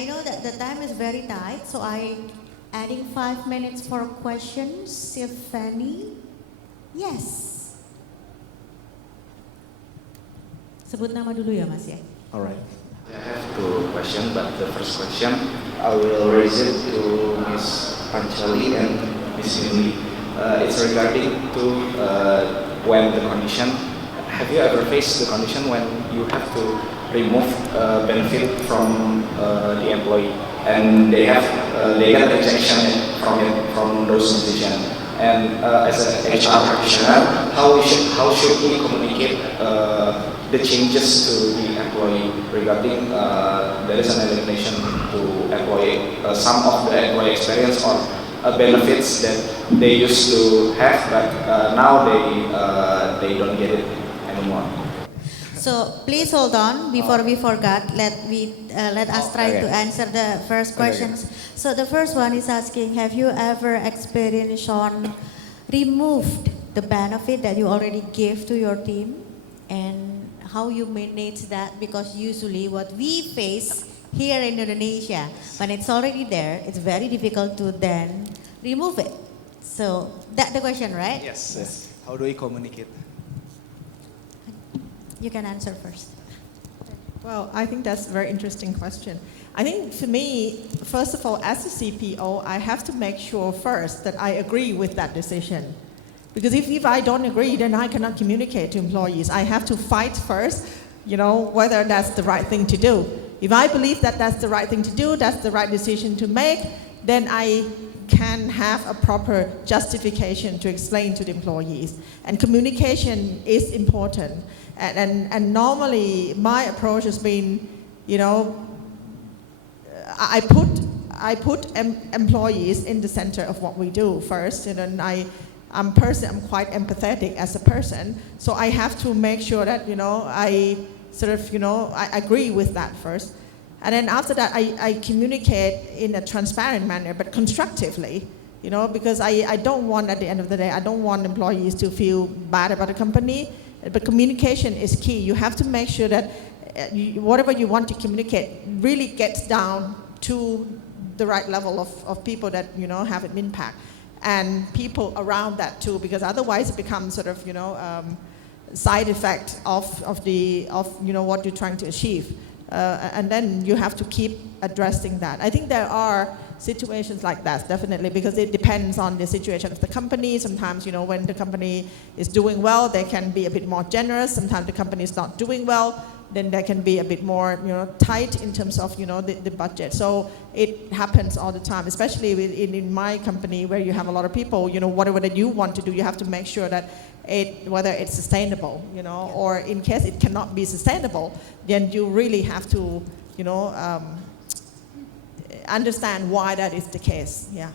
I know that the time is very tight, so I adding 5 minutes for questions, if any. Yes. Sebut nama dulu ya Mas ya. Alright. I have two questions, but the first question I will raise it to Ms. Panchalee and Ms. Yuli. It's regarding to when the condition. Have you ever faced the condition when you have to remove benefit from the employee and they get rejection from those decisions? And as an HR practitioner, how should we communicate the changes to the employee regarding there is an elimination to employee some of the employee experience or benefits that they used to have, but now they don't get it anymore. So please hold on before we forget. Let us try to answer the first questions. So the first one is asking, have you ever experienced on removed the benefit that you already gave to your team, and how you manage that? Because usually what we face here in Indonesia, when it's already there, it's very difficult to then remove it. So that's the question, right? Yes. How do we communicate? You can answer first. Well, I think that's a very interesting question. I think for me, first of all, as a CPO, I have to make sure first that I agree with that decision. Because if I don't agree, then I cannot communicate to employees. I have to fight first, whether that's the right thing to do. If I believe that that's the right thing to do, that's the right decision to make, then I can have a proper justification to explain to the employees. And communication is important. And normally my approach has been, I put employees in the center of what we do first, and I'm quite empathetic as a person, so I have to make sure that I agree with that first, and then after that I communicate in a transparent manner but constructively, because I don't want, at the end of the day, I don't want employees to feel bad about the company. But communication is key. You have to make sure that whatever you want to communicate really gets down to the right level of people that have an impact, and people around that too, because otherwise it becomes side effect of what you're trying to achieve, and then you have to keep addressing that. I think there are situations like that, definitely, because it depends on the situation of the company. Sometimes, when the company is doing well, they can be a bit more generous. Sometimes the company is not doing well, then they can be a bit more, tight in terms of, the budget. So it happens all the time, especially in my company where you have a lot of people, whatever that you want to do, you have to make sure that whether it's sustainable, or in case it cannot be sustainable, then you really have to, understand why that is the case. Yeah.